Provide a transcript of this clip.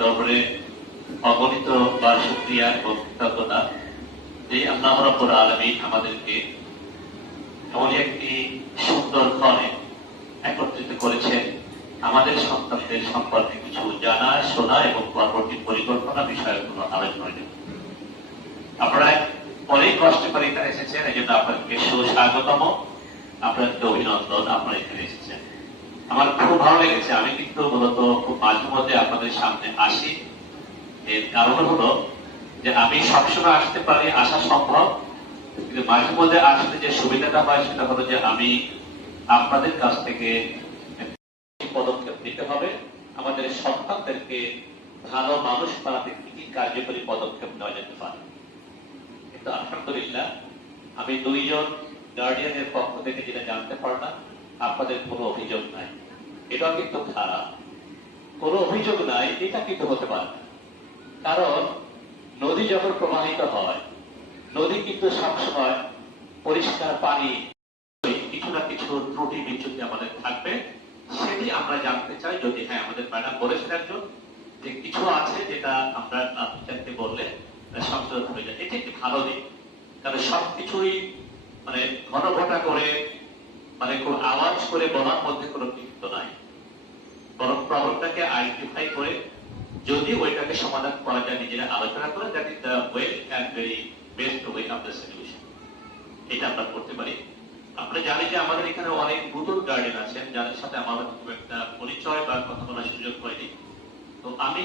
দরবারে অগণিত বার শুকরিয়া এবং কৃতজ্ঞতা যে আল্লাহ রাব্বুল আলামিন আমাদেরকে এমন একটি সুন্দর ঘরে একত্রিত করেছেন আমাদের সন্তানদের সম্পর্কে কিছু জানা শোনা এবং পরবর্তী পরিকল্পনা বিষয়গুলো আলোচনা করেন। আপনারা অনেক কষ্ট করে এখানে এসেছেন, এই জন্য আপনাদেরকে সুস্বাগতম, আপনাদেরকে অভিনন্দন। আপনারা এখানে এসেছেন, আমার খুব ভালো লেগেছে। আমি কিন্তু মূলত খুব মাঝে মধ্যে আপনাদের সামনে আসি, এর কারণ হলো যে আমি সবসময় আসতে পারি, আসা সম্ভব, কিন্তু মাঝে মধ্যে আসলে যে সুবিধাটা হয় সেটা হলো যে আমি আপনাদের কাছ থেকে পদক্ষেপ নিতে হবে, আমাদের সন্তানদেরকে ভালো মানুষ বানাতে কি কি কার্যকরী পদক্ষেপ নেওয়া যেতে পারে। কিন্তু আলহামদুলিল্লাহ আমি দুইজন গার্ডিয়ানের পক্ষ থেকে যেটা জানতে পারলাম, আপনাদের কোনো অভিযোগ নাই। এটা কিন্তু খারাপ, কোনো অভিযোগ নাই এটা কিন্তু হতে পারে না। কারণ নদী যখন প্রবাহিত হয়, নদী কিন্তু সবসময় পরিষ্কার পানি, কিছু না কিছু ত্রুটি বিচ্যুতি আমাদের থাকবে, সেটি আমরা জানতে চাই। যদি হ্যাঁ, আমাদের ম্যাডাম বলেছেন একজন যে কিছু আছে যেটা আমরা আপনাকে বললে সংশোধন হয়ে যায়, এটি একটি ভালো দিক। কারণ সবকিছুই মানে ঘন ঘটা করে মানে কোন আওয়াজ করে বলার মধ্যে কোনো কৃত্য নাই, বরং প্রবলেমটাকে আইডেন্টিফাই করে যদি ওইটাকে সমাধান করা যায়, নিজেরা আলোচনা করে, that is the way and very best way of the solution. এটা আমরা করতে পারি। আমরা জানি যে আমাদের এখানে অনেক নতুন গার্ডেন আছেন যাদের সাথে আমাদের খুব একটা পরিচয় বা কথা বলার সুযোগ হয়নি। তো আমি